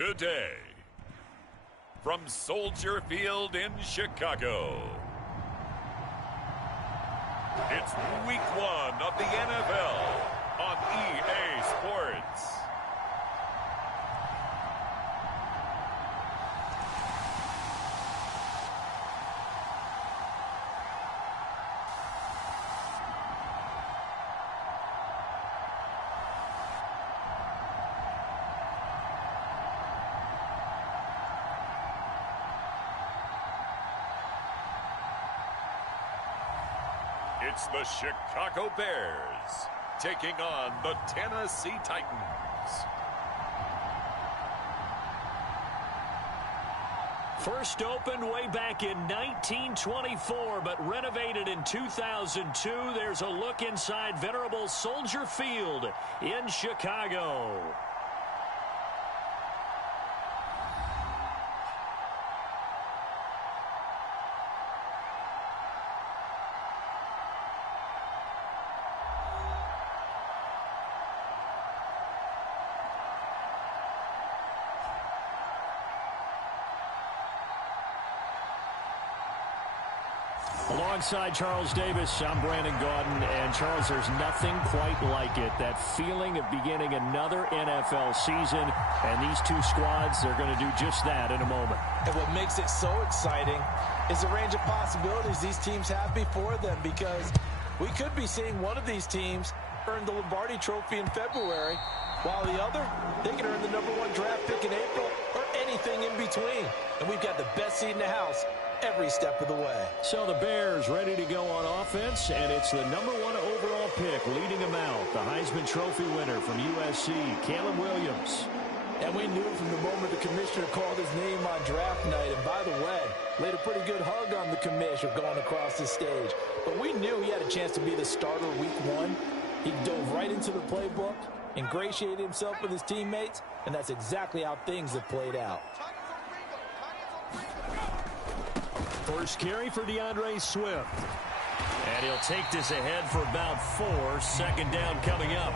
today. From Soldier Field in Chicago, it's Week 1 of the NFL on EA Sports. It's the Chicago Bears taking on the Tennessee Titans. First opened way back in 1924, but renovated in 2002. There's a look inside venerable Soldier Field in Chicago. Alongside Charles Davis, I'm Brandon Gaudin, and Charles, there's nothing quite like it. That feeling of beginning another NFL season, and these two squads, they're going to do just that in a moment. And what makes it so exciting is the range of possibilities these teams have before them, because we could be seeing one of these teams earn the Lombardi Trophy in February, while the other, they can earn the #1 draft pick in April or anything in between. And we've got the best seat in the house every step of the way. So the Bears ready to go on offense, and it's the #1 overall pick leading them out, the Heisman Trophy winner from USC, Caleb Williams. And we knew from the moment the commissioner called his name on draft night, and by the way, laid a pretty good hug on the commissioner going across the stage. But we knew he had a chance to be the starter week 1. He dove right into the playbook, ingratiated himself with his teammates, and that's exactly how things have played out. First carry for DeAndre Swift. And he'll take this ahead for about 4. Second down coming up.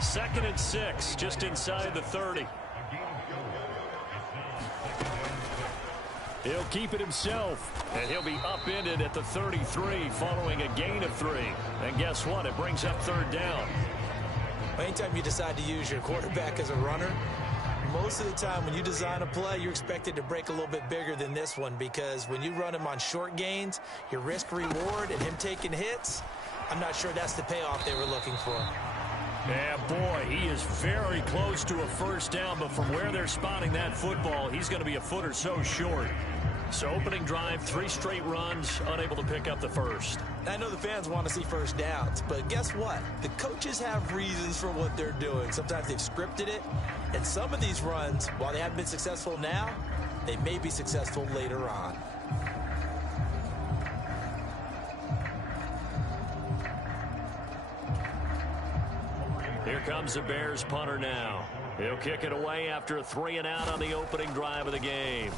2nd and 6, just inside the 30. He'll keep it himself, and he'll be upended at the 33 following a gain of 3. And guess what? It brings up 3rd down. Anytime you decide to use your quarterback as a runner, most of the time when you design a play, you're expected to break a little bit bigger than this one, because when you run him on short gains, your risk-reward and him taking hits, I'm not sure that's the payoff they were looking for. Yeah, boy, he is very close to a 1st down, but from where they're spotting that football, he's going to be a foot or so short. So opening drive, 3 straight runs, unable to pick up the 1st. I know the fans want to see 1st downs, but guess what? The coaches have reasons for what they're doing. Sometimes they've scripted it, and some of these runs, while they haven't been successful now, they may be successful later on. Here comes the Bears punter now. He'll kick it away after a 3 and out on the opening drive of the game.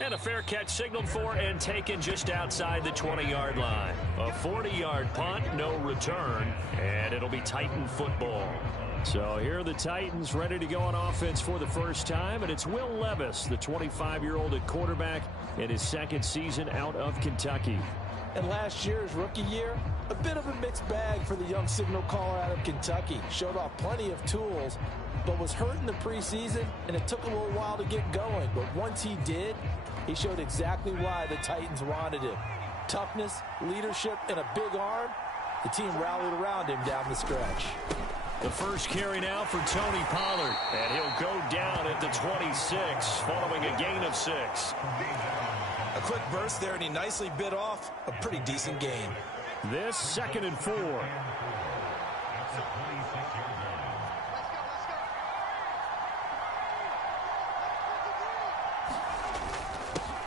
And a fair catch signaled for and taken just outside the 20-yard line. A 40-yard punt, no return, and it'll be Titan football. So here are the Titans ready to go on offense for the first time, and it's Will Levis, the 25-year-old at quarterback, in his 2nd season out of Kentucky. And last year's rookie year, a bit of a mixed bag for the young signal caller out of Kentucky. Showed off plenty of tools, but was hurt in the preseason, and it took a little while to get going. But once he did, he showed exactly why the Titans wanted him. Toughness, leadership, and a big arm. The team rallied around him down the stretch. The first carry now for Tony Pollard, and he'll go down at the 26 following a gain of 6. A quick burst there, and he nicely bit off a pretty decent gain. This 2nd and 4.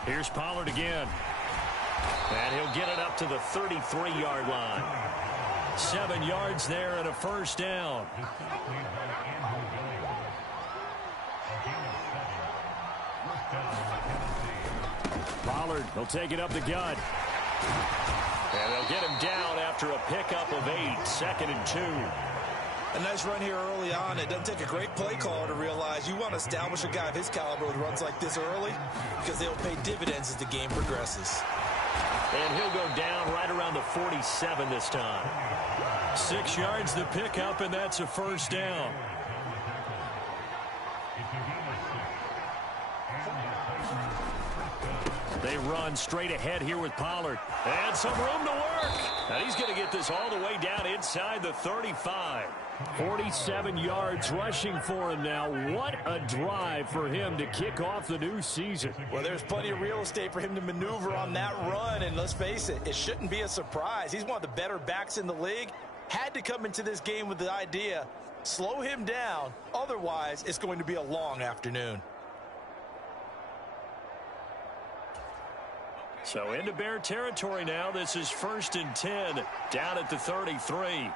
Here's Pollard again. And he'll get it up to the 33-yard line. 7 yards there and a 1st down. Pollard, he'll take it up the gut. And they'll get him down after a pickup of 8. 2nd and 2. A nice run here early on. It doesn't take a great play caller to realize you want to establish a guy of his caliber with runs like this early because they'll pay dividends as the game progresses. And he'll go down right around the 47 this time. 6 yards the pickup, and that's a first down. They run straight ahead here with Pollard. And some room to work. And he's going to get this all the way down inside the 35. 47 yards rushing for him now. What a drive for him to kick off the new season. Well, there's plenty of real estate for him to maneuver on that run. And let's face it, it shouldn't be a surprise. He's one of the better backs in the league. Had to come into this game with the idea, slow him down. Otherwise, it's going to be a long afternoon. So into Bear territory now. This is 1st and 10 down at the 33.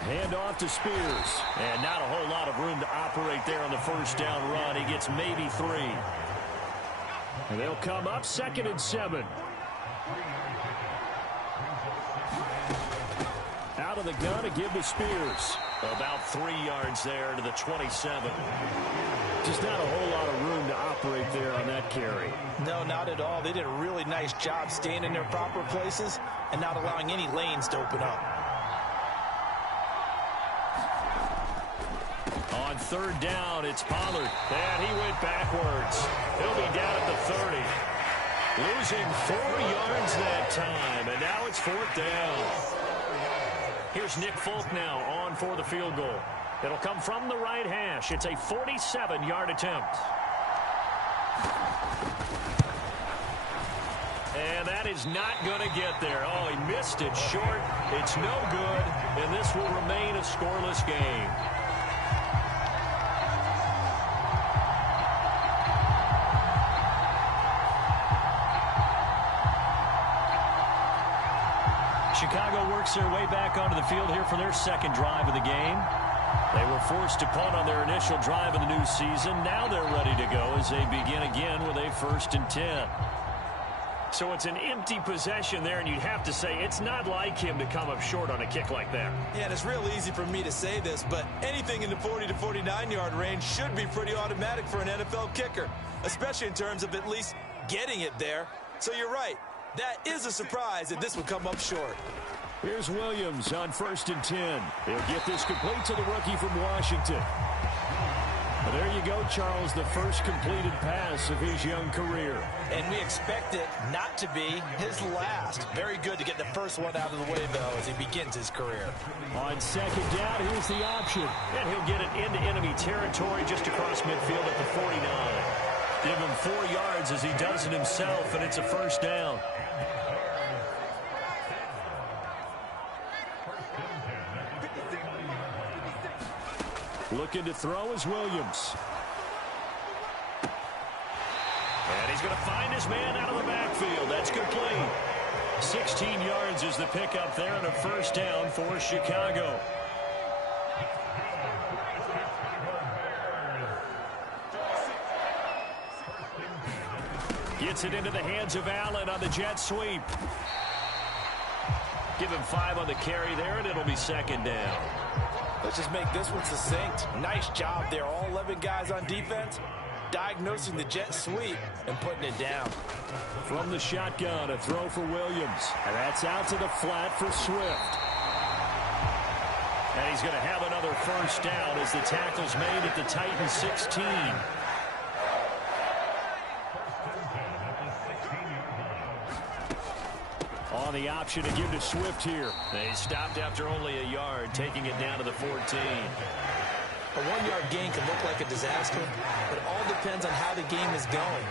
Hand off to Spears. And not a whole lot of room to operate there on the first down run. He gets maybe 3. And they'll come up 2nd and 7. Out of the gun to give to Spears. About 3 yards there to the 27. Just not a whole lot of room to operate there on that carry. No, not at all. They did a really nice job staying in their proper places and not allowing any lanes to open up. On 3rd down, it's Pollard. And he went backwards. He'll be down at the 30. Losing 4 yards that time, and now it's 4th down. Here's Nick Folk now on for the field goal. It'll come from the right hash. It's a 47-yard attempt. And that is not going to get there. Oh, he missed it short. It's no good, and this will remain a scoreless game. Chicago works their way back onto the field here for their 2nd drive of the game. They were forced to punt on their initial drive of the new season. Now they're ready to go as they begin again with a 1st and 10. So it's an empty possession there, and you'd have to say it's not like him to come up short on a kick like that. Yeah, and it's real easy for me to say this, but anything in the 40 to 49-yard range should be pretty automatic for an NFL kicker, especially in terms of at least getting it there. So you're right. That is a surprise that this would come up short. Here's Williams on 1st and 10. He'll get this complete to the rookie from Washington. Well, there you go, Charles, the first completed pass of his young career. And we expect it not to be his last. Very good to get the first one out of the way, though, as he begins his career. On 2nd down, here's the option. And he'll get it into enemy territory just across midfield at the 49. Give him 4 yards as he does it himself, and it's a 1st down. Looking to throw is Williams. And he's going to find his man out of the backfield. That's complete. 16 yards is the pickup there, and a 1st down for Chicago. Gets it into the hands of Allen on the jet sweep. Give him 5 on the carry there, and it'll be 2nd down. Let's just make this one succinct. Nice job there. All 11 guys on defense diagnosing the jet sweep and putting it down. From the shotgun, a throw for Williams. And that's out to the flat for Swift. And he's going to have another 1st down as the tackle's made at the Titans 16. On the option to give to Swift here. They stopped after only a yard, taking it down to the 14. A 1-yard gain can look like a disaster, but it all depends on how the game is going.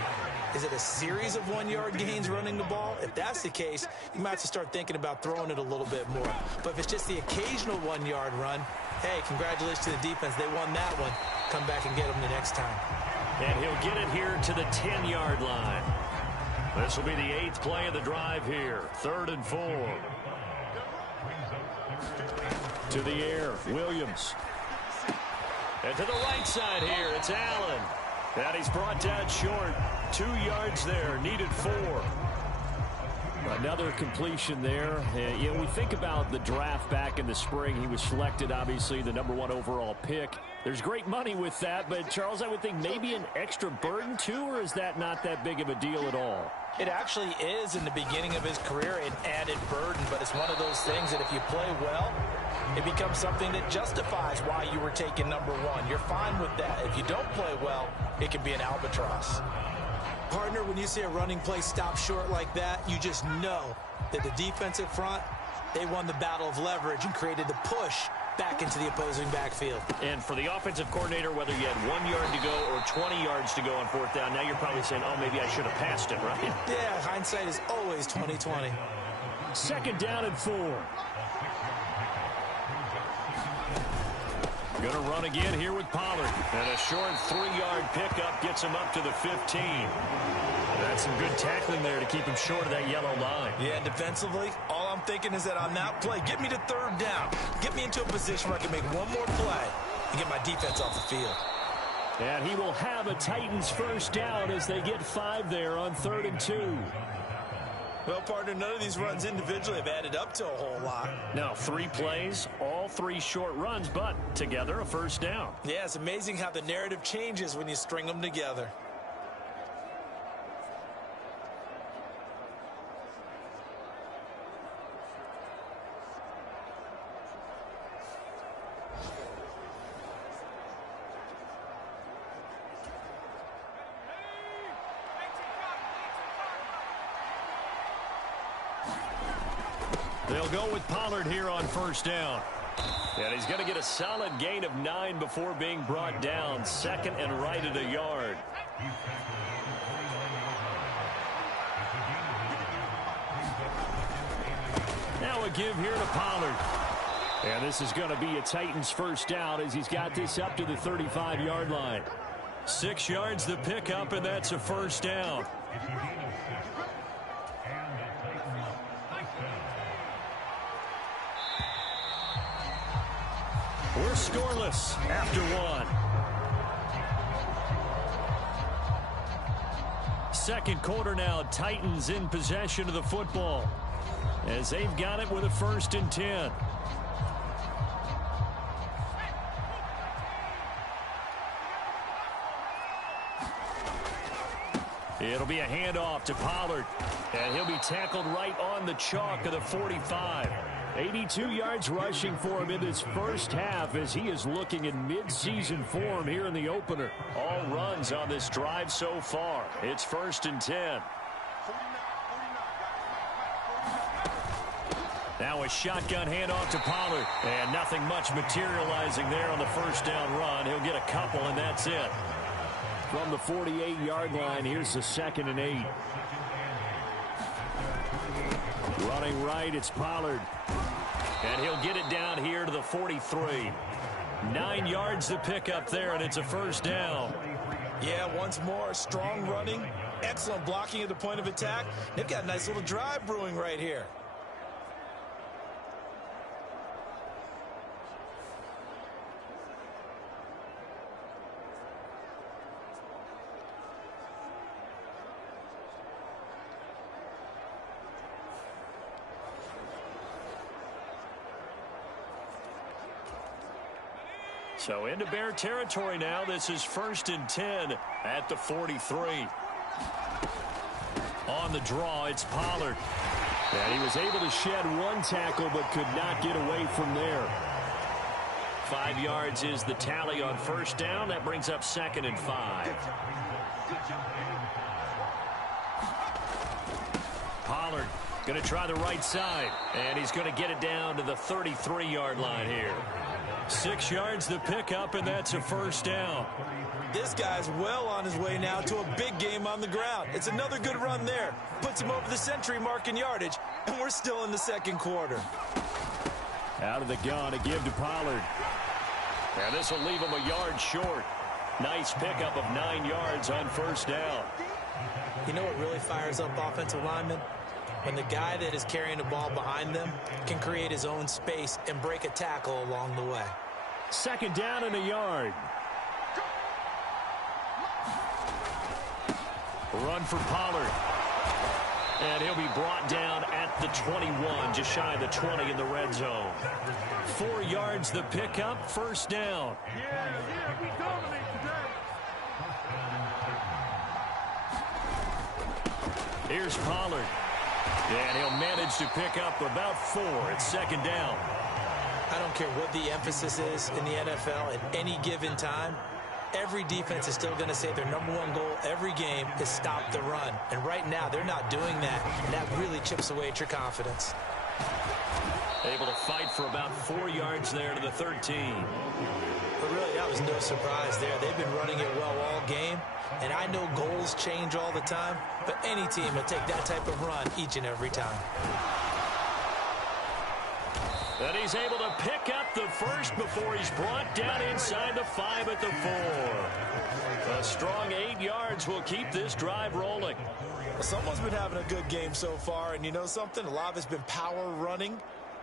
Is it a series of 1-yard gains running the ball? If that's the case, you might have to start thinking about throwing it a little bit more. But if it's just the occasional 1-yard run, hey, congratulations to the defense. They won that one. Come back and get them the next time. And he'll get it here to the 10-yard line. This will be the 8th play of the drive here. 3rd and 4. To the air, Williams. And to the right side here, it's Allen. And he's brought down short. 2 yards there, needed 4. Another completion there. You know, we think about the draft back in the spring. He was selected, obviously, the #1 overall pick. There's great money with that, but, Charles, I would think maybe an extra burden, too, or is that not that big of a deal at all? It actually is in the beginning of his career an added burden, but it's one of those things that if you play well, it becomes something that justifies why you were taken #1. You're fine with that. If you don't play well, it can be an albatross. Partner, when you see a running play stop short like that, you just know that the defensive front, they won the battle of leverage and created the push back into the opposing backfield. And for the offensive coordinator, whether you had 1 yard to go or 20 yards to go on 4th down, now you're probably saying, oh, maybe I should have passed it, right? Yeah, hindsight is always 20/20. 2nd down and 4. Going to run again here with Pollard. And a short 3-yard pickup gets him up to the 15. That's some good tackling there to keep him short of that yellow line. Yeah, defensively, all I'm thinking is that on that play, get me to 3rd down. Get me into a position where I can make one more play and get my defense off the field. And he will have a Titans 1st down as they get 5 there on 3rd and 2. Well, partner, none of these runs individually have added up to a whole lot. Now, 3 plays, all 3 short runs, but together a 1st down. Yeah, it's amazing how the narrative changes when you string them together. They'll go with Pollard here on 1st down. And he's going to get a solid gain of 9 before being brought down. 2nd and right at a yard. Now a give here to Pollard. And this is going to be a Titans 1st down as he's got this up to the 35-yard line. 6 yards the pickup, and that's a 1st down. We're scoreless after 1. 2nd quarter now, Titans in possession of the football as they've got it with a 1st and 10. It'll be a handoff to Pollard, and he'll be tackled right on the chalk of the 45. 82 yards rushing for him in this 1st half as he is looking in mid-season form here in the opener. All runs on this drive so far. It's 1st and 10. Now a shotgun handoff to Pollard. And nothing much materializing there on the 1st down run. He'll get a couple, and that's it. From the 48-yard line, here's the 2nd and 8. Running right, it's Pollard. And he'll get it down here to the 43. 9 yards to pick up there, and it's a 1st down. Yeah, once more, strong running, excellent blocking at the point of attack. They've got a nice little drive brewing right here. So into Bear territory now. This is 1st and 10 at the 43. On the draw, it's Pollard. And he was able to shed 1 tackle but could not get away from there. 5 yards is the tally on 1st down. That brings up 2nd and 5. Pollard going to try the right side. And he's going to get it down to the 33-yard line here. 6 yards the pickup, and that's a 1st down. This guy's well on his way now to a big game on the ground. It's another good run there. Puts him over the century mark in yardage, and we're still in the 2nd quarter. Out of the gun, a give to Pollard. And this will leave him a yard short. Nice pickup of 9 yards on 1st down. You know what really fires up offensive linemen? When the guy that is carrying the ball behind them can create his own space and break a tackle along the way. 2nd down and a yard. Run for Pollard. And he'll be brought down at the 21, just shy of the 20 in the red zone. 4 yards the pickup, first down. Yeah, we dominate today. Here's Pollard. And he'll manage to pick up about 4 at second down. I don't care what the emphasis is in the NFL at any given time. Every defense is still going to say their #1 goal every game is stop the run. And right now, they're not doing that. And that really chips away at your confidence. Able to fight for about 4 yards there to the 13. But really, that was no surprise there. They've been running it well all game. And I know goals change all the time, but any team will take that type of run each and every time. And he's able to pick up the first before he's brought down inside the 5 at the 4. A strong 8 yards will keep this drive rolling. Well, someone's been having a good game so far, and you know something? A lot of it's been power running.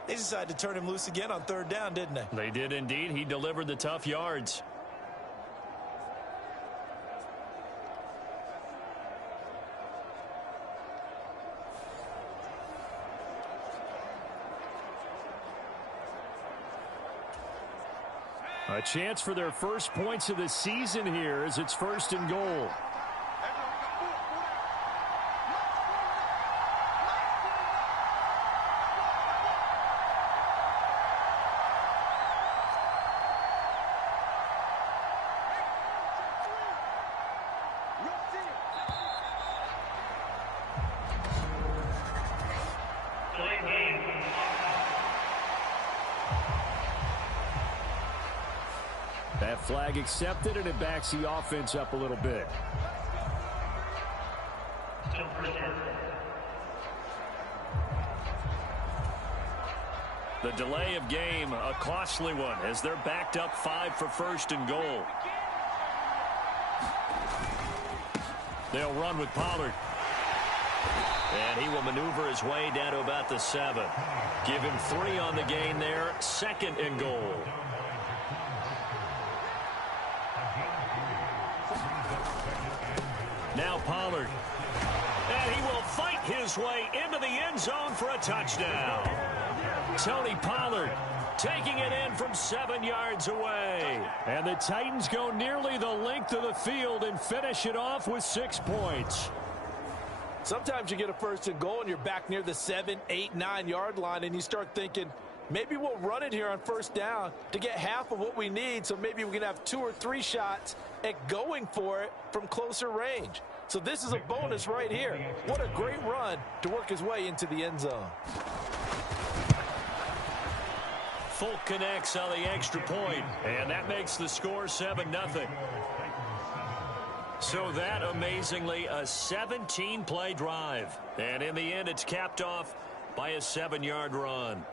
They decided to turn him loose again on 3rd down, didn't they? They did indeed. He delivered the tough yards. A chance for their first points of the season here as it's 1st and goal. That flag accepted, and it backs the offense up a little bit. The delay of game, a costly one, as they're backed up 5 for 1st and goal. They'll run with Pollard. And he will maneuver his way down to about the 7. Give him 3 on the gain there, 2nd and goal. Now Pollard. And he will fight his way into the end zone for a touchdown. Tony Pollard taking it in from 7 yards away. And the Titans go nearly the length of the field and finish it off with 6 points. Sometimes you get a 1st and goal and you're back near the 7, 8, 9 yard line, and you start thinking, maybe we'll run it here on 1st down to get half of what we need, so maybe we can have 2 or 3 shots at going for it from closer range. So this is a bonus right here. What a great run to work his way into the end zone. Folk connects on the extra point, and that makes the score 7-0. So that, amazingly, a 17-play drive. And in the end, it's capped off by a 7-yard run.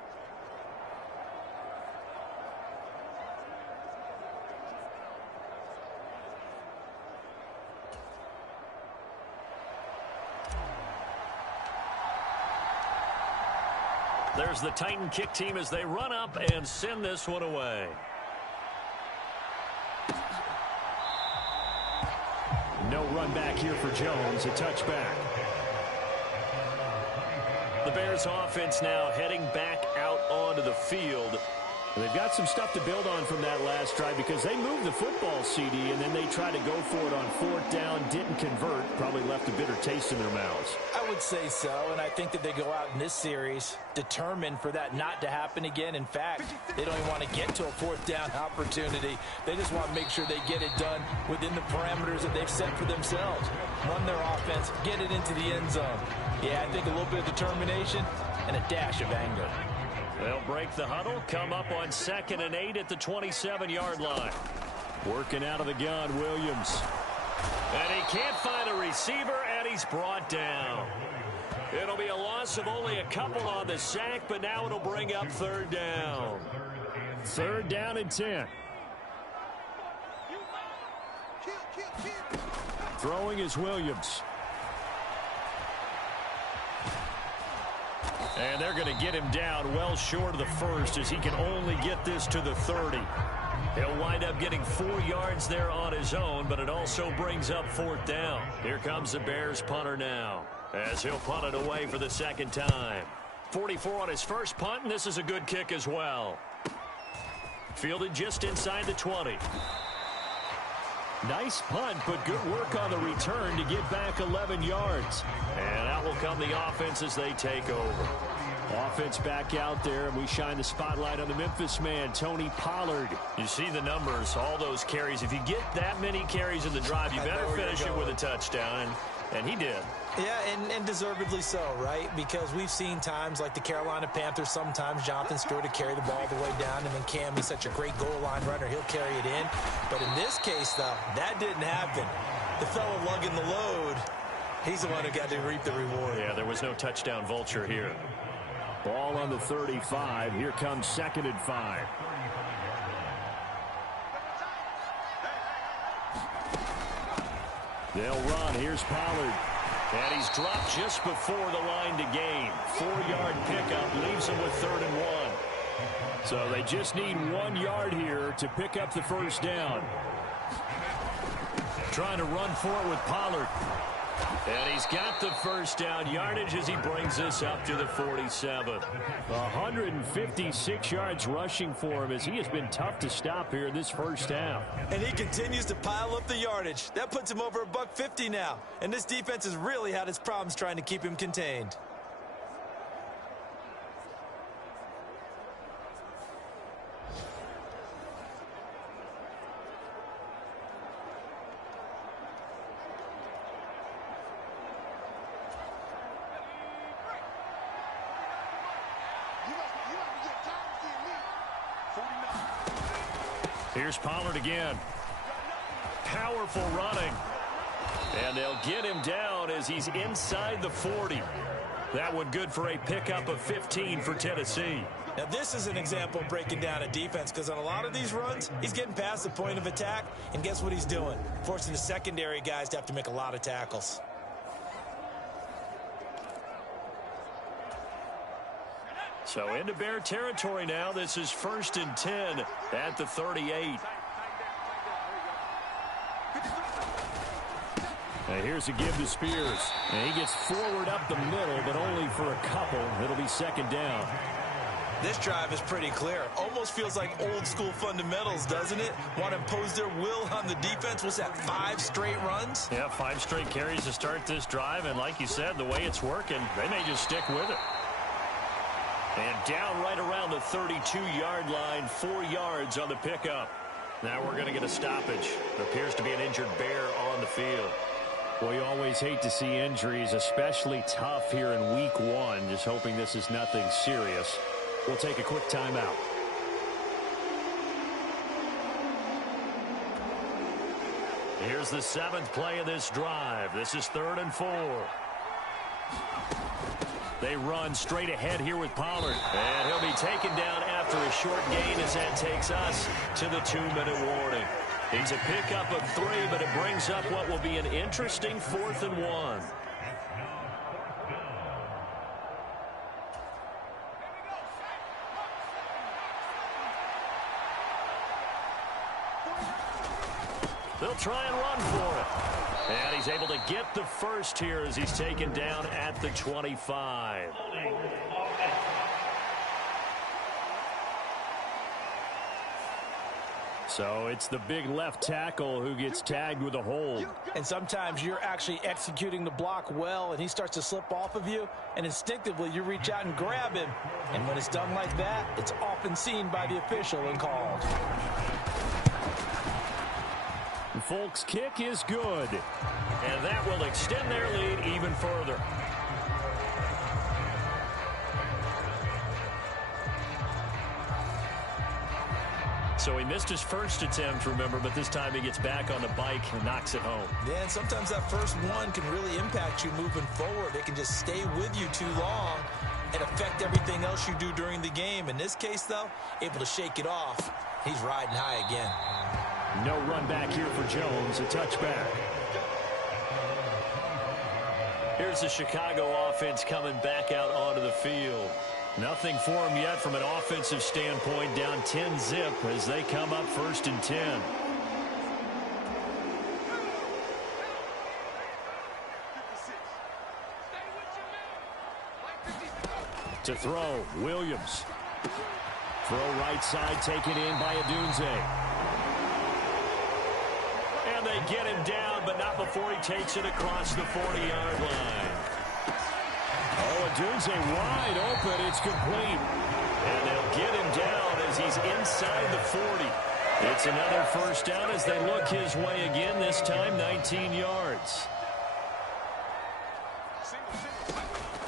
There's the Titan kick team as they run up and send this one away. No run back here for Jones, a touchback. The Bears offense now heading back out onto the field. And they've got some stuff to build on from that last drive because they moved the football, CD, and then they tried to go for it on 4th down, didn't convert, probably left a bitter taste in their mouths. I would say so, and I think that they go out in this series determined for that not to happen again. In fact, they don't even want to get to a 4th down opportunity. They just want to make sure they get it done within the parameters that they've set for themselves. Run their offense, get it into the end zone. Yeah, I think a little bit of determination and a dash of anger. They'll break the huddle, come up on 2nd and 8 at the 27-yard line. Working out of the gun, Williams. And he can't find a receiver, and he's brought down. It'll be a loss of only a couple on the sack, but now it'll bring up 3rd down. 3rd down and 10. Throwing is Williams. And they're going to get him down well short of the 1st as he can only get this to the 30. He'll wind up getting 4 yards there on his own, but it also brings up 4th down. Here comes the Bears punter now. as he'll punt it away for the second time. 44 on his first punt, and this is a good kick as well. Fielded just inside the 20. Nice punt, but good work on the return to get back 11 yards. And out will come the offense as they take over. Offense back out there, and we shine the spotlight on the Memphis man, Tony Pollard. You see the numbers, all those carries. If you get that many carries in the drive, you better finish it with a touchdown, and he did. Yeah, and deservedly so, right? Because we've seen times like the Carolina Panthers, sometimes Jonathan Stewart to carry the ball all the way down, and then Cam, he's such a great goal line runner, he'll carry it in. But in this case, though, that didn't happen. The fellow lugging the load, he's the one who got to reap the reward. Yeah, there was no touchdown vulture here. Ball on the 35. Here comes 2nd and 5. They'll run. Here's Pollard. And he's dropped just before the line to gain. 4-yard pickup leaves him with 3rd and 1. So they just need 1 yard here to pick up the first down. Trying to run for it with Pollard. And he's got the first down yardage as he brings us up to the 47. 156 yards rushing for him as he has been tough to stop here in this first half. And he continues to pile up the yardage. That puts him over $150 now. And this defense has really had its problems trying to keep him contained. Here's Pollard again. Powerful running. And they'll get him down as he's inside the 40. That one good for a pickup of 15 for Tennessee. Now this is an example of breaking down a defense, because on a lot of these runs, he's getting past the point of attack, and guess what he's doing? Forcing the secondary guys to have to make a lot of tackles. So into Bear territory now. This is 1st and 10 at the 38. And here's a give to Spears. And he gets forward up the middle, but only for a couple. It'll be 2nd down. This drive is pretty clear. Almost feels like old school fundamentals, doesn't it? Want to impose their will on the defense. What's that, 5 straight runs? Yeah, 5 straight carries to start this drive. And like you said, the way it's working, they may just stick with it. And down right around the 32-yard line, 4 yards on the pickup. Now we're going to get a stoppage. There appears to be an injured Bear on the field. Well, you always hate to see injuries, especially tough here in week 1. Just hoping this is nothing serious. We'll take a quick timeout. Here's the 7th play of this drive. This is 3rd and 4. They run straight ahead here with Pollard. And he'll be taken down after a short gain as that takes us to the 2-minute warning. He's a pickup of 3, but it brings up what will be an interesting 4th and 1. They'll try and run for it. And he's able to get the first here as he's taken down at the 25. So it's the big left tackle who gets tagged with a hold. And sometimes you're actually executing the block well, and he starts to slip off of you, and instinctively you reach out and grab him. And when it's done like that, it's often seen by the official and called. Folks' kick is good. And that will extend their lead even further. So he missed his first attempt, remember, but this time he gets back on the bike and knocks it home. Yeah, and sometimes that first one can really impact you moving forward. It can just stay with you too long and affect everything else you do during the game. In this case, though, able to shake it off. He's riding high again. No run back here for Jones, a touchback. Here's the Chicago offense coming back out onto the field. Nothing for them yet from an offensive standpoint, down 10-zip as they come up 1st and 10. To throw, Williams. Throw right side, taken in by Odunze. And they get him down, but not before he takes it across the 40-yard line. Oh, Odunze wide open. It's complete. And they'll get him down as he's inside the 40. It's another first down as they look his way again, this time 19 yards.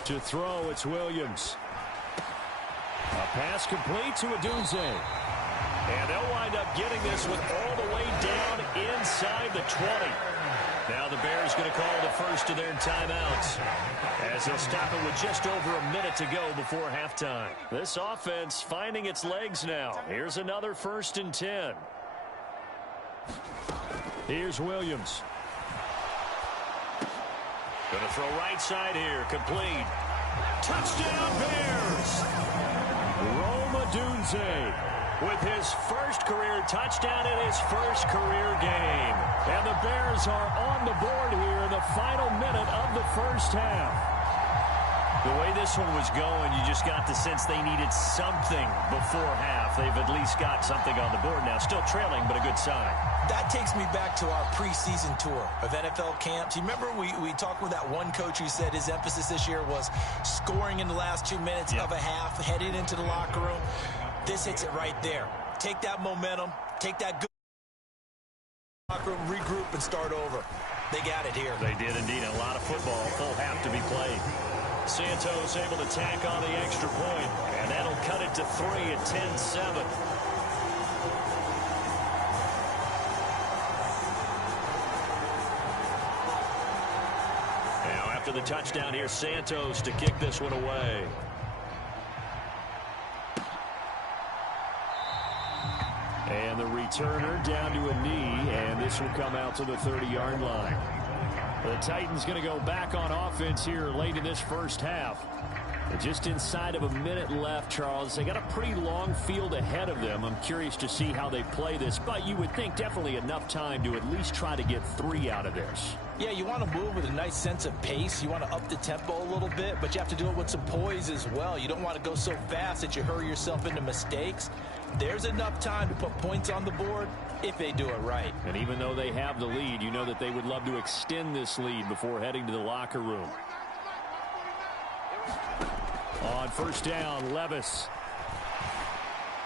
To throw, it's Williams. A pass complete to Odunze. And they'll wind up getting this one all the way down inside the 20. Now the Bears going to call the first of their timeouts as they'll stop it with just over a minute to go before halftime. This offense finding its legs now. Here's another 1st and 10. Here's Williams. Going to throw right side here. Complete. Touchdown Bears! Rome Odunze with his first career touchdown in his first career game. And the Bears are on the board here in the final minute of the first half. The way this one was going, you just got the sense they needed something before half. They've at least got something on the board now. Still trailing, but a good sign. That takes me back to our preseason tour of NFL camps. You remember we talked with that one coach who said his emphasis this year was scoring in the last 2 minutes of a half, heading into the locker room. This hits it right there. Take that momentum, take that good locker room, regroup, and start over. They got it here. They did indeed. A lot of football, full half to be played. Santos able to tack on the extra point, and that'll cut it to 3 at 10-7. Now after the touchdown here, Santos to kick this one away. And the returner down to a knee, and this will come out to the 30-yard line. The Titans going to go back on offense here late in this first half. Just inside of a minute left, Charles. They got a pretty long field ahead of them. I'm curious to see how they play this, but you would think definitely enough time to at least try to get 3 out of this. Yeah, you want to move with a nice sense of pace. You want to up the tempo a little bit, but you have to do it with some poise as well. You don't want to go so fast that you hurry yourself into mistakes. There's enough time to put points on the board if they do it right. And even though they have the lead, you know that they would love to extend this lead before heading to the locker room. On first down, Levis.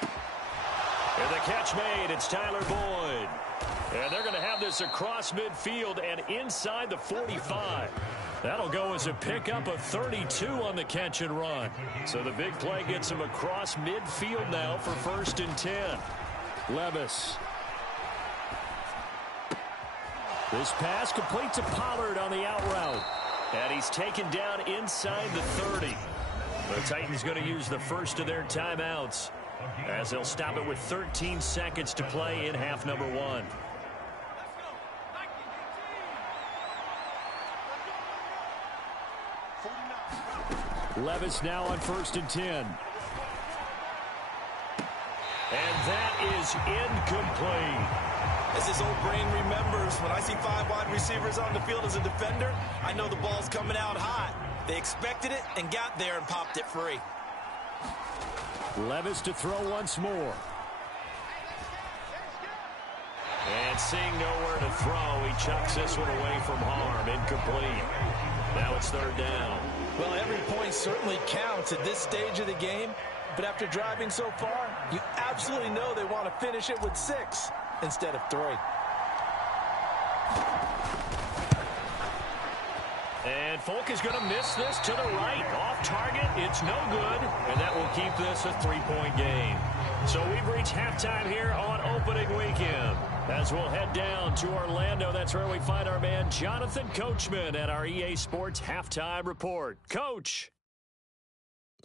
And the catch made. It's Tyler Boyd. And they're going to have this across midfield and inside the 45. That'll go as a pickup of 32 on the catch and run. So the big play gets him across midfield now for 1st and 10. Levis. This pass complete to Pollard on the out route. And he's taken down inside the 30. The Titans going to use the first of their timeouts as they'll stop it with 13 seconds to play in half number 1. Levis now on 1st and 10. And that is incomplete. As his old brain remembers, when I see 5 wide receivers on the field as a defender, I know the ball's coming out hot. They expected it and got there and popped it free. Levis to throw once more. And seeing nowhere to throw, he chucks this one away from harm. Incomplete. Now it's 3rd down. Well, every point certainly counts at this stage of the game, but after driving so far, you absolutely know they want to finish it with 6 instead of 3. And Folk is going to miss this to the right. Off target, it's no good, and that will keep this a 3-point game. So we've reached halftime here on opening weekend. As we'll head down to Orlando, that's where we find our man Jonathan Coachman at our EA Sports Halftime Report. Coach.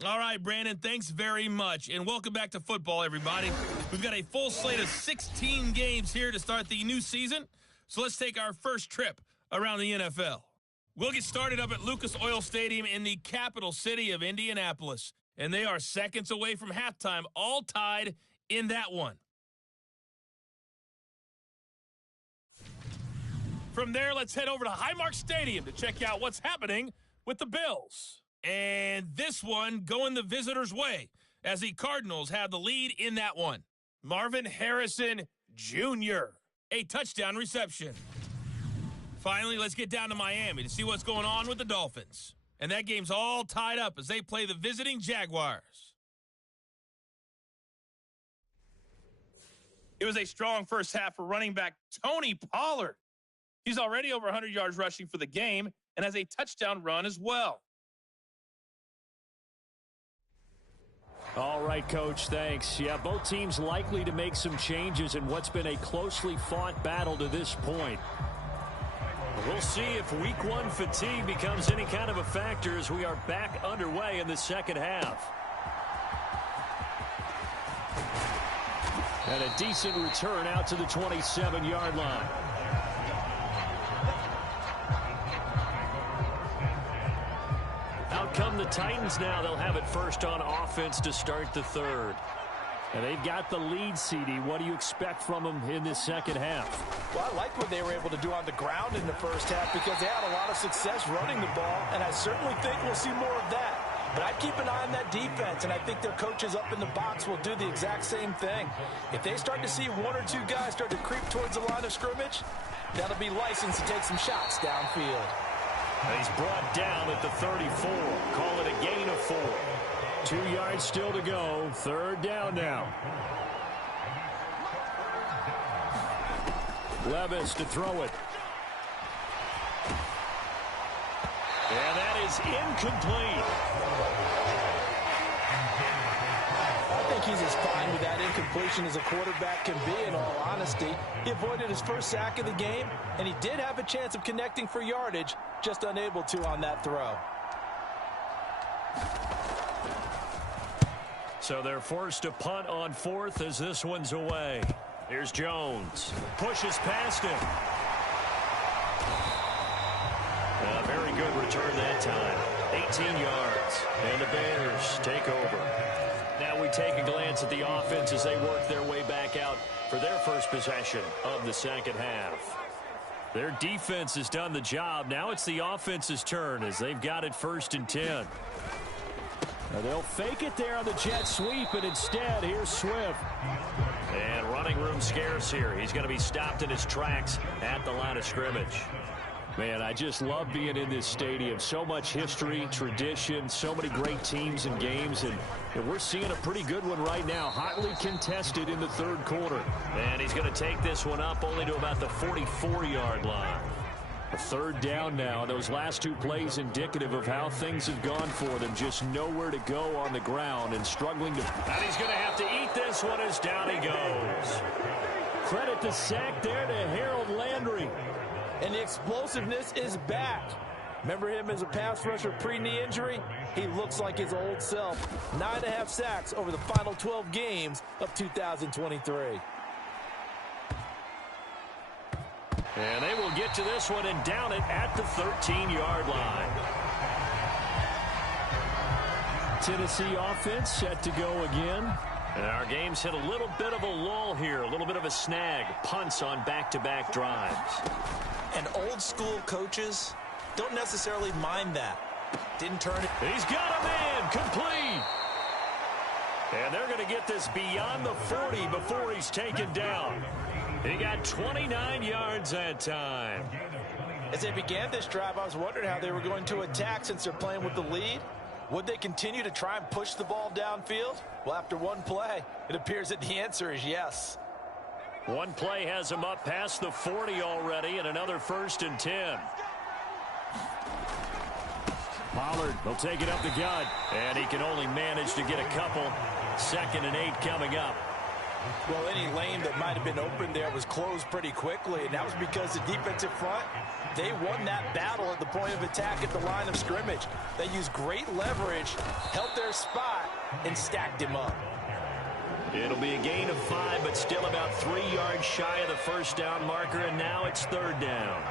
All right, Brandon, thanks very much. And welcome back to football, everybody. We've got a full slate of 16 games here to start the new season. So let's take our first trip around the NFL. We'll get started up at Lucas Oil Stadium in the capital city of Indianapolis. And they are seconds away from halftime, all tied in that one. From there, let's head over to Highmark Stadium to check out what's happening with the Bills. And this one going the visitors' way as the Cardinals have the lead in that one. Marvin Harrison Jr., a touchdown reception. Finally, let's get down to Miami to see what's going on with the Dolphins. And that game's all tied up as they play the visiting Jaguars. It was a strong first half for running back Tony Pollard. He's already over 100 yards rushing for the game and has a touchdown run as well. All right, Coach, thanks. Yeah, both teams likely to make some changes in what's been a closely fought battle to this point. We'll see if week one fatigue becomes any kind of a factor as we are back underway in the second half. And a decent return out to the 27-yard line. Out come the Titans now. They'll have it first on offense to start the third. And they've got the lead, CD. What do you expect from them in this second half? Well, I like what they were able to do on the ground in the first half because they had a lot of success running the ball, and I certainly think we'll see more of that. But I'd keep an eye on that defense, and I think their coaches up in the box will do the exact same thing. If they start to see one or two guys start to creep towards the line of scrimmage, that'll be licensed to take some shots downfield. And he's brought down at the 34. Call it a gain of 4. 2 yards still to go. Third down now. Levis to throw it. And that is incomplete. I think he's as fine with that incompletion as a quarterback can be, in all honesty. He avoided his first sack of the game, and he did have a chance of connecting for yardage, just unable to on that throw. So they're forced to punt on fourth as this one's away. Here's Jones. Pushes past him. A very good return that time. 18 yards. And the Bears take over. Now we take a glance at the offense as they work their way back out for their first possession of the second half. Their defense has done the job. Now it's the offense's turn as they've got it first and 10. Now they'll fake it there on the jet sweep, and instead, here's Swift. And running room scarce here. He's going to be stopped in his tracks at the line of scrimmage. Man, I just love being in this stadium. So much history, tradition, so many great teams and games, and we're seeing a pretty good one right now. Hotly contested in the third quarter. And he's going to take this one up only to about the 44-yard line. A third down now. Those last two plays indicative of how things have gone for them. Just nowhere to go on the ground and struggling to... And he's going to have to eat this one as down he goes. Credit the sack there to Harold Landry. And the explosiveness is back. Remember him as a pass rusher pre-knee injury? He looks like his old self. 9.5 sacks over the final 12 games of 2023. And they will get to this one and down it at the 13-yard line. Tennessee offense set to go again. And our game's hit a little bit of a lull here, a little bit of a snag. Punts on back-to-back drives. And old-school coaches don't necessarily mind that. Didn't turn it. He's got a man complete. And they're going to get this beyond the 40 before he's taken down. He got 29 yards that time. As they began this drive, I was wondering how they were going to attack since they're playing with the lead. Would they continue to try and push the ball downfield? Well, after one play, it appears that the answer is yes. One play has him up past the 40 already, and another first and 10. Pollard will take it up the gut, and he can only manage to get a couple. 2nd and 8 coming up. Well, any lane that might have been open there was closed pretty quickly, and that was because the defensive front, they won that battle at the point of attack at the line of scrimmage. They used great leverage, held their spot, and stacked him up. It'll be a gain of 5, but still about 3 yards shy of the first down marker, and now it's third down.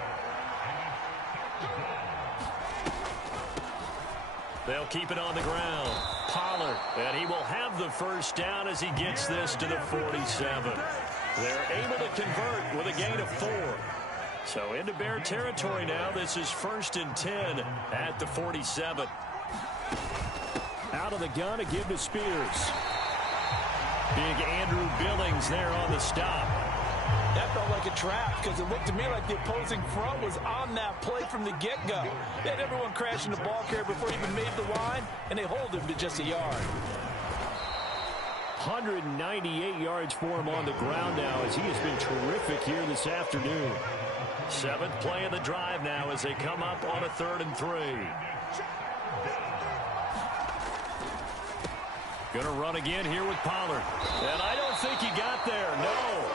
They'll keep it on the ground. Pollard, and he will have the first down as he gets this to the 47. They're able to convert with a gain of 4. So into Bear territory now. This is 1st and 10 at the 47. Out of the gun, a give to Spears. Big Andrew Billings there on the stop. That felt like a trap because it looked to me like the opposing front was on that play from the get-go. They had everyone crashing the ball carrier before he even made the line, and they hold him to just a yard. 198 yards for him on the ground now as he has been terrific here this afternoon. 7th play of the drive now as they come up on a 3rd and 3. Gonna run again here with Pollard. And I don't think he got there, no.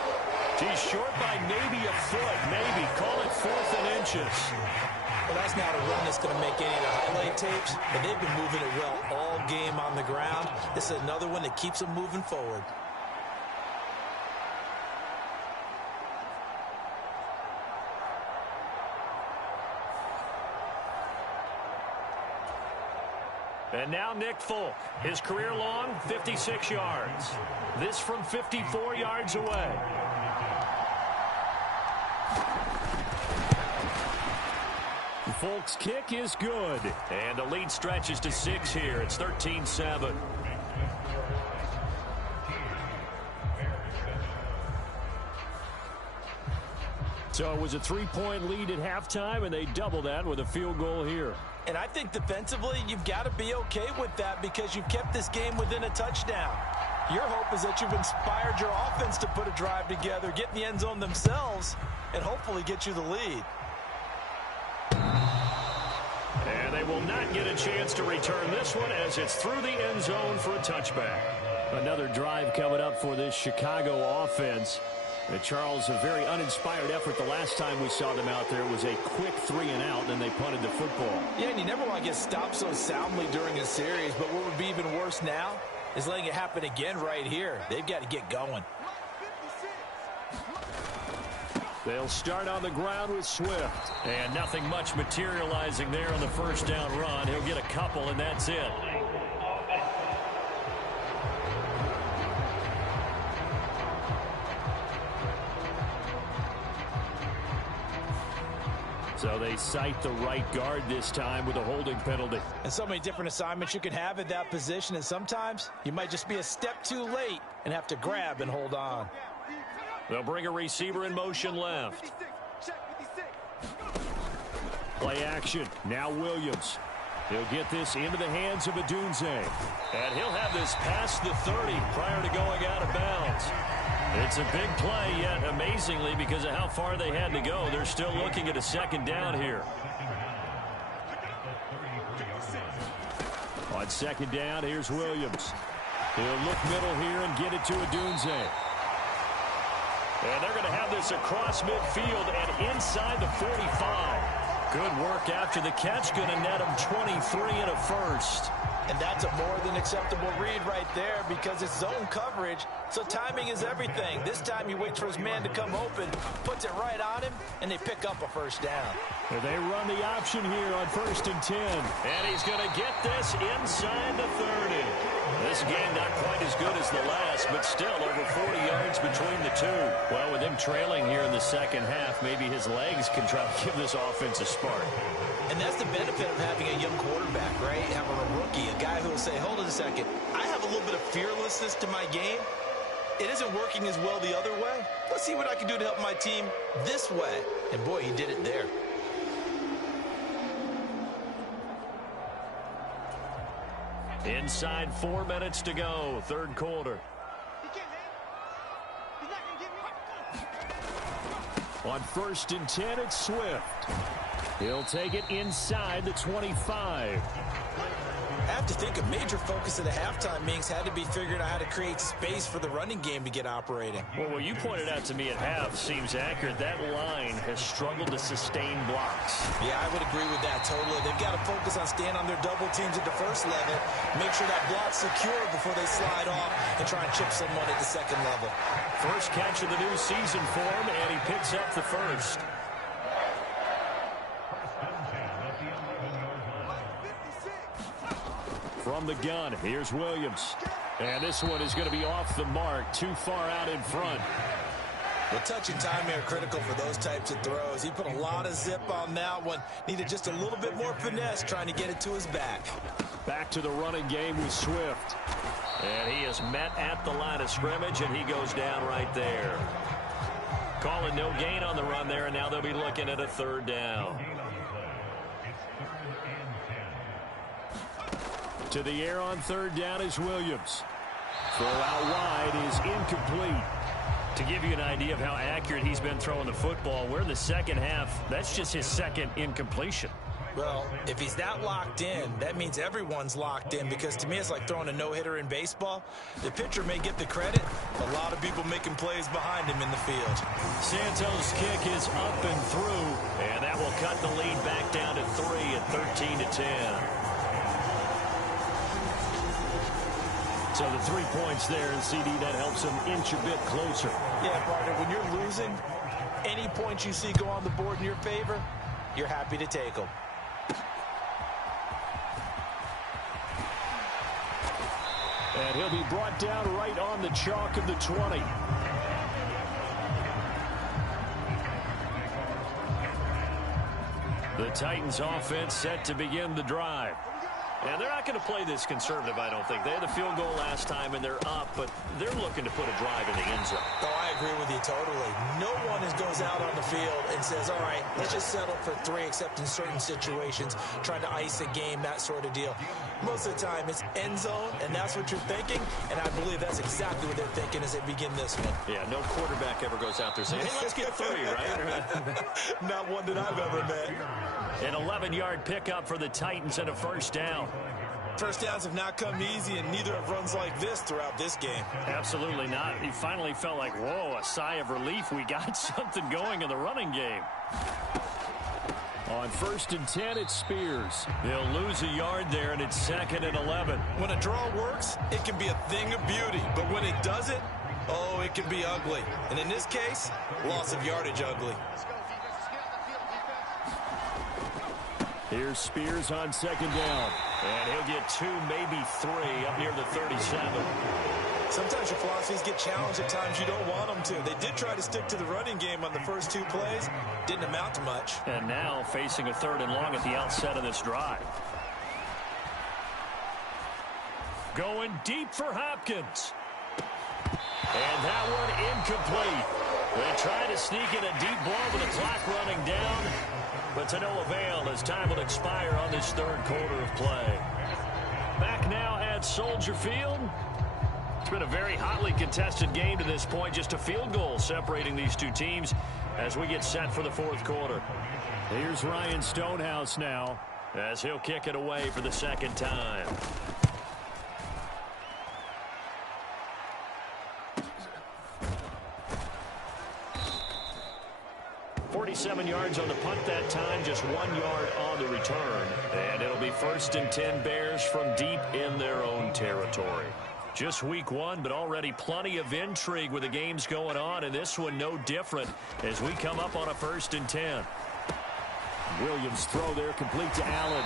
He's short by maybe a foot, maybe. Call it 4th and inches. Well, that's not a run that's going to make any of the highlight tapes, but they've been moving it well all game on the ground. This is another one that keeps them moving forward. And now Nick Folk, his career long, 56 yards. This from 54 yards away. Folk's kick is good. And the lead stretches to 6 here. It's 13-7. So it was a 3-point lead at halftime, and they double that with a field goal here. And I think defensively, you've got to be okay with that because you've kept this game within a touchdown. Your hope is that you've inspired your offense to put a drive together, get in the end zone themselves, and hopefully get you the lead. And they will not get a chance to return this one as it's through the end zone for a touchback. Another drive coming up for this Chicago offense. Charles, a very uninspired effort the last time we saw them out there. It was a quick 3 and out, and they punted the football. Yeah, and you never want to get stopped so soundly during a series, but what would be even worse now is letting it happen again right here. They've got to get going. They'll start on the ground with Swift. And nothing much materializing there on the first down run. He'll get a couple, and that's it. So they cite the right guard this time with a holding penalty. And so many different assignments you can have at that position, and sometimes you might just be a step too late and have to grab and hold on. They'll bring a receiver in motion left. Play action. Now Williams. He'll get this into the hands of Adunze. And he'll have this past the 30 prior to going out of bounds. It's a big play, yet amazingly, because of how far they had to go, they're still looking at a 2nd down here. On 2nd down, here's Williams. He'll look middle here and get it to Adunze. And they're going to have this across midfield and inside the 45. Good work after the catch. Going to net him 23 and a first. And that's a more than acceptable read right there because it's zone coverage, so timing is everything. This time he waits for his man to come open, puts it right on him, and they pick up a first down. And they run the option here on 1st and 10. And he's going to get this inside the 30. This game not quite as good as the last, but still over 40 yards between the two. Well, with him trailing here in the second half, maybe his legs can try to give this offense a spark. And that's the benefit of having a young quarterback, right? Having a rookie, a guy who will say, hold it a second, I have a little bit of fearlessness to my game. It isn't working as well the other way. Let's see what I can do to help my team this way. And boy, he did it there. Inside 4 minutes to go, 3rd quarter. On 1st and 10, it's Swift. He'll take it inside the 25. I have to think a major focus of the halftime meetings had to be figuring out how to create space for the running game to get operating. Well, what you pointed out to me at half seems accurate. That line has struggled to sustain blocks. Yeah, I would agree with that totally. They've got to focus on staying on their double teams at the first level, make sure that block's secure before they slide off and try and chip someone at the second level. First catch of the new season for him, and he picks up the first. From the gun, here's Williams. And this one is going to be off the mark, too far out in front. Well, touch and timing are critical for those types of throws. He put a lot of zip on that one. Needed just a little bit more finesse trying to get it to his back. Back to the running game with Swift. And he is met at the line of scrimmage, and he goes down right there. Calling no gain on the run there, and now they'll be looking at a third down. To the air on third down is Williams. Throw out wide is incomplete. To give you an idea of how accurate he's been throwing the football, we're in the second half. That's just his second incompletion. Well, if he's that locked in, that means everyone's locked in, because to me it's like throwing a no-hitter in baseball. The pitcher may get the credit. A lot of people making plays behind him in the field. Santos' kick is up and through, and that will cut the lead back down to 3 at 13-10. So the 3 points there, and CD, that helps him inch a bit closer. Yeah, partner, when you're losing, any points you see go on the board in your favor, you're happy to take them. And he'll be brought down right on the chalk of the 20. The Titans offense set to begin the drive. And they're not going to play this conservative, I don't think. They had the field goal last time, and they're up, but they're looking to put a drive in the end zone. Oh, I agree with you totally. No one goes out on the field and says, all right, let's just settle for 3, except in certain situations, trying to ice a game, that sort of deal. Most of the time, it's end zone, and that's what you're thinking, and I believe that's exactly what they're thinking as they begin this one. Yeah, no quarterback ever goes out there saying, hey, let's get 3, right? Not one that I've ever met. An 11-yard pickup for the Titans and a first down. First downs have not come easy, and neither have runs like this throughout this game. Absolutely not. He finally felt like, whoa, a sigh of relief. We got something going in the running game. On 1st and 10, it's Spears. They'll lose a yard there, and it's 2nd and 11. When a draw works, it can be a thing of beauty. But when it doesn't, oh, it can be ugly. And in this case, loss of yardage ugly. Here's Spears on 2nd down. And he'll get 2, maybe 3, up near the 37. Sometimes your philosophies get challenged at times you don't want them to. They did try to stick to the running game on the first 2 plays. Didn't amount to much. And now facing a 3rd and long at the outset of this drive. Going deep for Hopkins. And that one incomplete. They try to sneak in a deep ball with the clock running down, but to no avail as time will expire on this 3rd quarter of play. Back now at Soldier Field. It's been a very hotly contested game to this point. Just a field goal separating these two teams as we get set for the 4th quarter. Here's Ryan Stonehouse now as he'll kick it away for the 2nd time. 47 yards on the punt that time, just 1 yard on the return. And it'll be 1st and 10 Bears from deep in their own territory. Just week 1, but already plenty of intrigue with the games going on, and this one no different as we come up on a 1st and 10. Williams' throw there complete to Allen.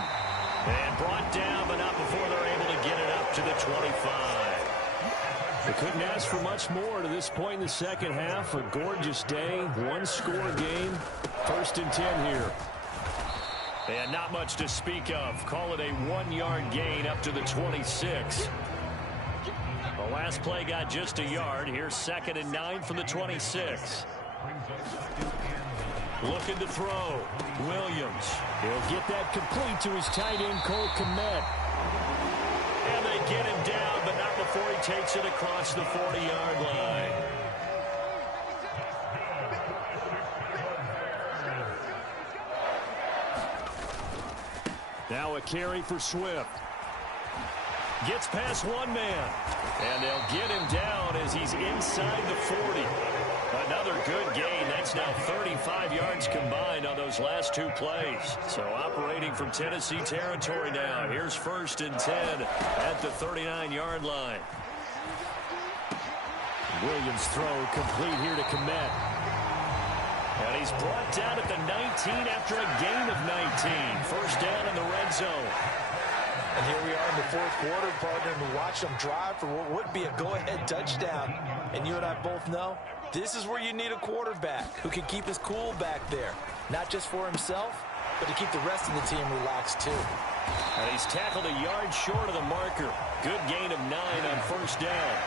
And brought down, but not before they're able to get it up to the 25. They couldn't ask for much more to this point in the second half. A gorgeous day, 1-score game. 1st and 10 here. And not much to speak of. Call it a 1-yard gain up to the 26. The last play got just a yard. Here's 2nd and 9 from the 26. Looking to throw. Williams. He'll get that complete to his tight end, Cole Kmet. And they get him down, but not before he takes it across the 40-yard line. Now a carry for Swift. Gets past one man. And they'll get him down as he's inside the 40. Another good gain. That's now 35 yards combined on those last 2 plays. So operating from Tennessee territory now. Here's 1st and 10 at the 39-yard line. Williams' throw complete here to Kmet. And he's brought down at the 19 after a gain of 19. 1st down in the red zone. And here we are in the 4th quarter, partner, and we watch them drive for what would be a go-ahead touchdown. And you and I both know This is where you need a quarterback who can keep his cool back there. Not just for himself, but to keep the rest of the team relaxed too. And he's tackled a yard short of the marker. Good gain of 9 on first down.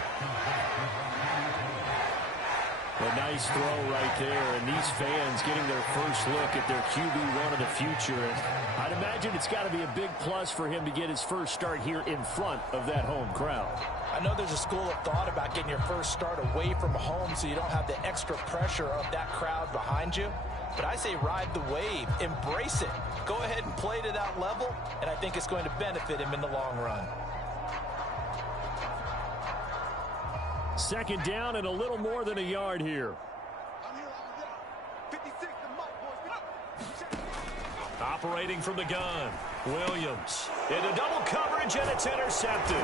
A nice throw right there, and these fans getting their first look at their QB1 of the future. And I'd imagine it's got to be a big plus for him to get his first start here in front of that home crowd. I know there's a school of thought about getting your first start away from home so you don't have the extra pressure of that crowd behind you. But I say ride the wave, embrace it. Go ahead and play to that level, and I think it's going to benefit him in the long run. Second down and a little more than a yard here. Operating from the gun, Williams into double coverage, and it's intercepted.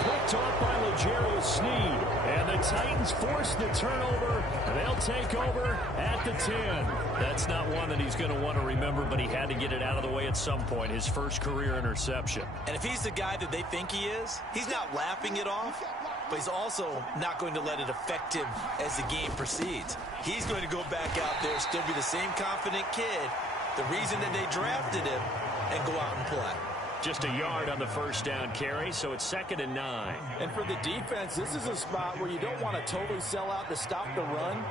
Picked off by L'Jarius Sneed, and the Titans force the turnover, and they'll take over at the 10. That's not one that he's going to want to remember, but he had to get it out of the way at some point, his first career interception. And if he's the guy that they think he is, he's not laughing it off, but he's also not going to let it affect him as the game proceeds. He's going to go back out there, still be the same confident kid, the reason that they drafted him, and go out and play. Just a yard on the first down carry, so it's 2nd and 9. And for the defense, this is a spot where you don't want to totally sell out to stop the run,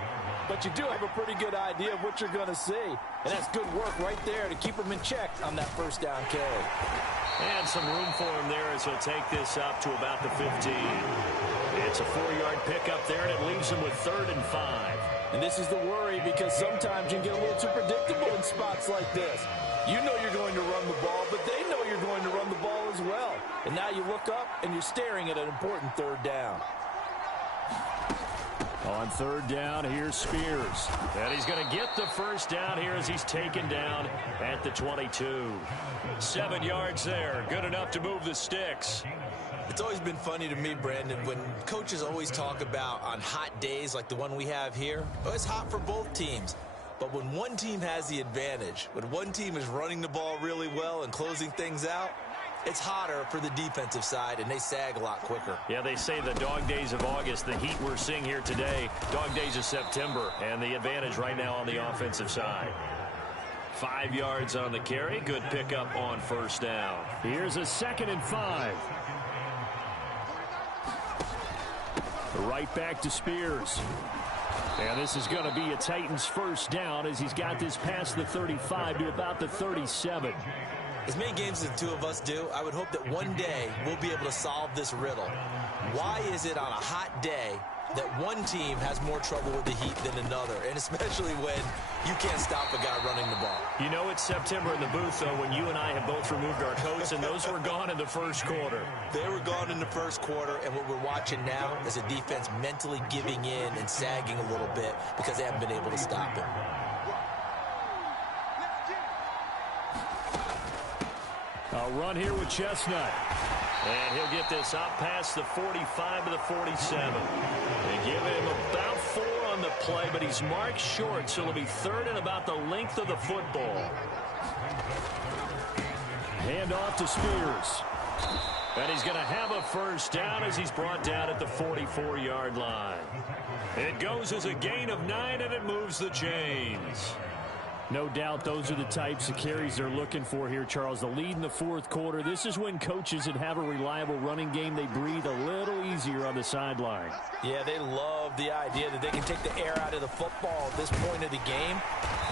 but you do have a pretty good idea of what you're going to see. And that's good work right there to keep him in check on that first down carry. And some room for him there as he'll take this up to about the 15. It's a 4-yard pickup there, and it leaves him with 3rd and 5. And this is the worry, because sometimes you can get a little too predictable in spots like this. You know you're going to run the ball, but they know you're going to run the ball as well. And now you look up, and you're staring at an important 3rd down. On 3rd down, here's Spears. And he's going to get the first down here as he's taken down at the 22. 7 yards there. Good enough to move the sticks. It's always been funny to me, Brandon, when coaches always talk about on hot days like the one we have here. Oh, it's hot for both teams. But when one team has the advantage, when one team is running the ball really well and closing things out, it's hotter for the defensive side, and they sag a lot quicker. Yeah, they say the dog days of August, the heat we're seeing here today, dog days of September, and the advantage right now on the offensive side. 5 yards on the carry. Good pickup on first down. Here's a 2nd and 5. Right back to Spears. And this is going to be a Titans first down as he's got this past the 35 to about the 37. As many games as the two of us do, I would hope that one day we'll be able to solve this riddle. Why is it on a hot day that one team has more trouble with the heat than another, and especially when you can't stop a guy running the ball? You know it's September in the booth, though, when you and I have both removed our coats, and those were gone in the first quarter. They were gone in the first quarter, and what we're watching now is a defense mentally giving in and sagging a little bit because they haven't been able to stop him. A run here with Chestnut. And he'll get this up past the 45 to the 47. They give him about 4 on the play, but he's marked short, so it'll be 3rd and about the length of the football. Hand off to Spears. And he's going to have a first down as he's brought down at the 44-yard line. It goes as a gain of 9, and it moves the chains. No doubt those are the types of carries they're looking for here, Charles. The lead in the 4th quarter. This is when coaches that have a reliable running game, they breathe a little easier on the sideline. Yeah, they love the idea that they can take the air out of the football at this point of the game.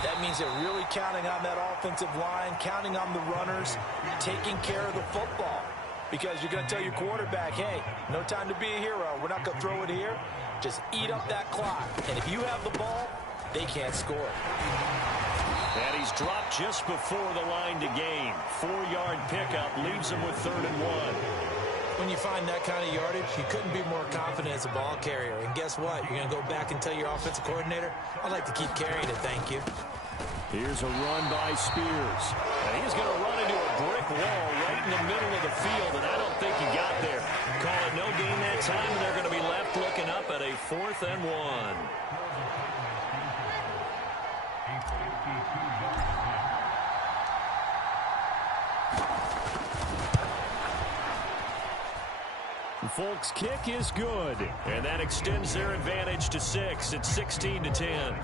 That means they're really counting on that offensive line, counting on the runners, taking care of the football. Because you're going to tell your quarterback, hey, no time to be a hero. We're not going to throw it here. Just eat up that clock. And if you have the ball, they can't score. And he's dropped just before the line to gain. 4-yard pickup leaves him with 3rd and 1. When you find that kind of yardage, you couldn't be more confident as a ball carrier. And guess what? You're going to go back and tell your offensive coordinator, I'd like to keep carrying it, thank you. Here's a run by Spears. And he's going to run into a brick wall right in the middle of the field, and I don't think he got there. Call it no gain that time, and they're going to be left looking up at a 4th and 1. Folk's kick is good. And that extends their advantage to 6. It's 16-10.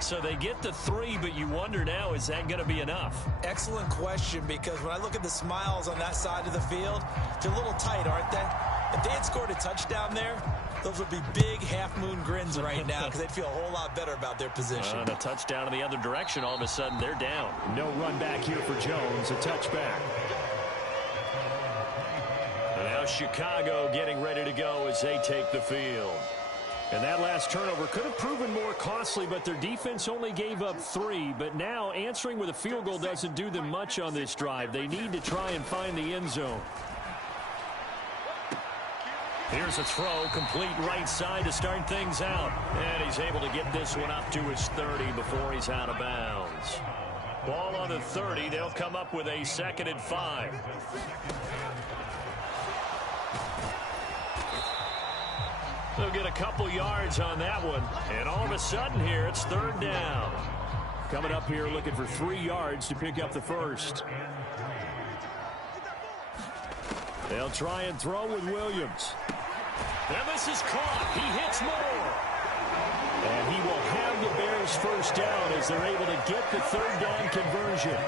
So they get the 3, but you wonder now, is that going to be enough? Excellent question, because when I look at the smiles on that side of the field, they're a little tight, aren't they? If they had scored a touchdown there, those would be big half-moon grins right now because they'd feel a whole lot better about their position. And a touchdown in the other direction, all of a sudden they're down. No run back here for Jones, a touchback. And now Chicago getting ready to go as they take the field. And that last turnover could have proven more costly, but their defense only gave up 3. But now answering with a field goal doesn't do them much on this drive. They need to try and find the end zone. Here's a throw, complete right side to start things out. And he's able to get this one up to his 30 before he's out of bounds. Ball on the 30. They'll come up with a 2nd and 5. They'll get a couple yards on that one. And all of a sudden here, it's 3rd down. Coming up here looking for 3 yards to pick up the first. They'll try and throw with Williams. And this is caught. He hits more. And he will have the Bears first down as they're able to get the 3rd down conversion.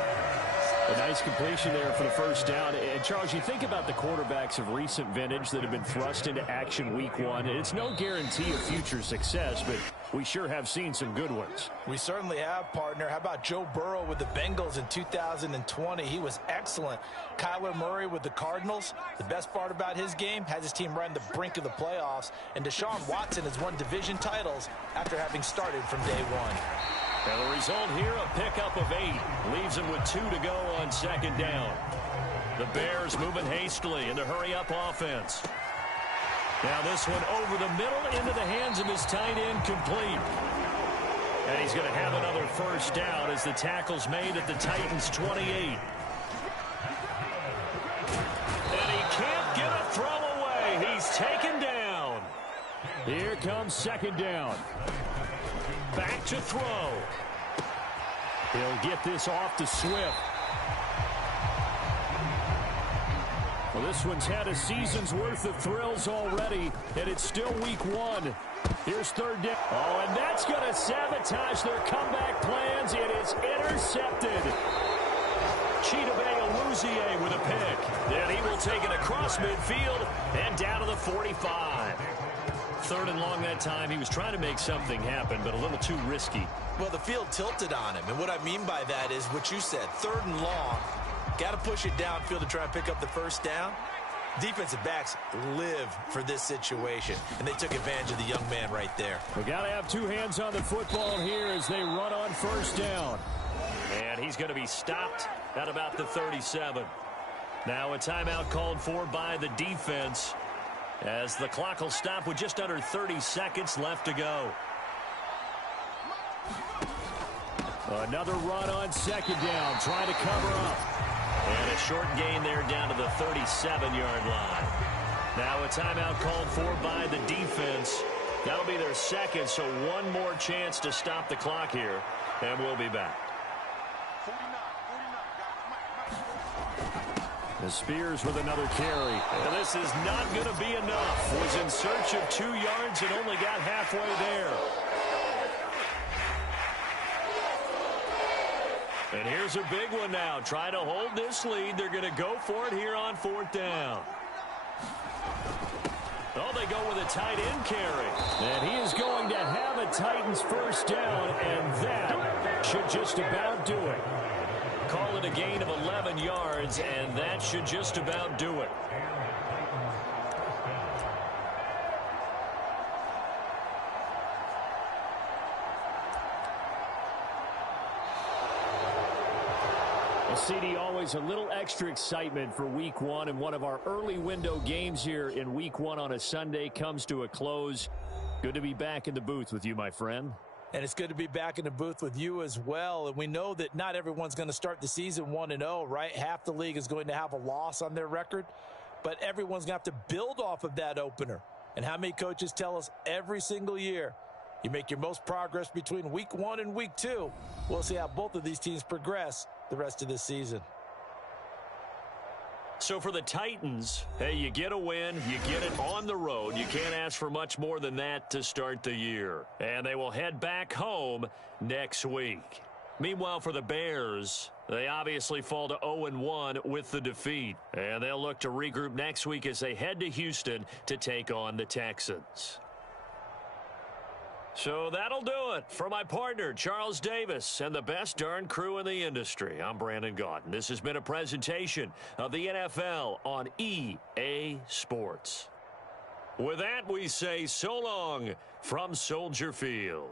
A nice completion there for the first down. And, Charles, you think about the quarterbacks of recent vintage that have been thrust into action week 1. It's no guarantee of future success, but we sure have seen some good ones. We certainly have, partner. How about Joe Burrow with the Bengals in 2020? He was excellent. Kyler Murray with the Cardinals. The best part about his game, has his team right on the brink of the playoffs. And Deshaun Watson has won division titles after having started from day 1. And the result here, a pickup of 8. Leaves them with 2 to go on 2nd down. The Bears moving hastily into hurry-up offense. Now this one over the middle into the hands of his tight end, complete. And he's going to have another first down as the tackle's made at the Titans' 28. And he can't get a throw away. He's taken down. Here comes 2nd down. Back to throw. He'll get this off to Swift. Well, this one's had a season's worth of thrills already, and it's still week 1. Here's 3rd down. Oh, and that's going to sabotage their comeback plans. It is intercepted. Chidobe Awuzie with a pick. Then he will take it across midfield and down to the 45. 3rd and long that time. He was trying to make something happen, but a little too risky. Well, the field tilted on him, and what I mean by that is what you said. 3rd and long. Got to push it downfield to try and pick up the first down. Defensive backs live for this situation, and they took advantage of the young man right there. We got to have 2 hands on the football here as they run on first down. And he's going to be stopped at about the 37. Now a timeout called for by the defense as the clock will stop with just under 30 seconds left to go. Another run on 2nd down, trying to cover up. And a short gain there down to the 37-yard line. Now a timeout called for by the defense. That'll be their 2nd, so 1 more chance to stop the clock here, and we'll be back. The Spears with another carry. And this is not going to be enough. Was in search of 2 yards and only got halfway there. And here's a big one now. Trying to hold this lead. They're going to go for it here on 4th down. Oh, they go with a tight end carry. And he is going to have a Titans first down, and that should just about do it. Call it a gain of 11 yards, and that should just about do it. Well, CD, always a little extra excitement for week 1, and one of our early window games here in week 1 on a Sunday comes to a close. Good to be back in the booth with you, my friend. And it's good to be back in the booth with you as well. And we know that not everyone's going to start the season 1-0, right? Half the league is going to have a loss on their record, but everyone's going to have to build off of that opener. And how many coaches tell us every single year, you make your most progress between week 1 and week 2. We'll see how both of these teams progress the rest of the season. So for the Titans, hey, you get a win, you get it on the road. You can't ask for much more than that to start the year. And they will head back home next week. Meanwhile, for the Bears, they obviously fall to 0-1 with the defeat. And they'll look to regroup next week as they head to Houston to take on the Texans. So that'll do it for my partner, Charles Davis, and the best darn crew in the industry. I'm Brandon Gaudin. This has been a presentation of the NFL on EA Sports. With that, we say so long from Soldier Field.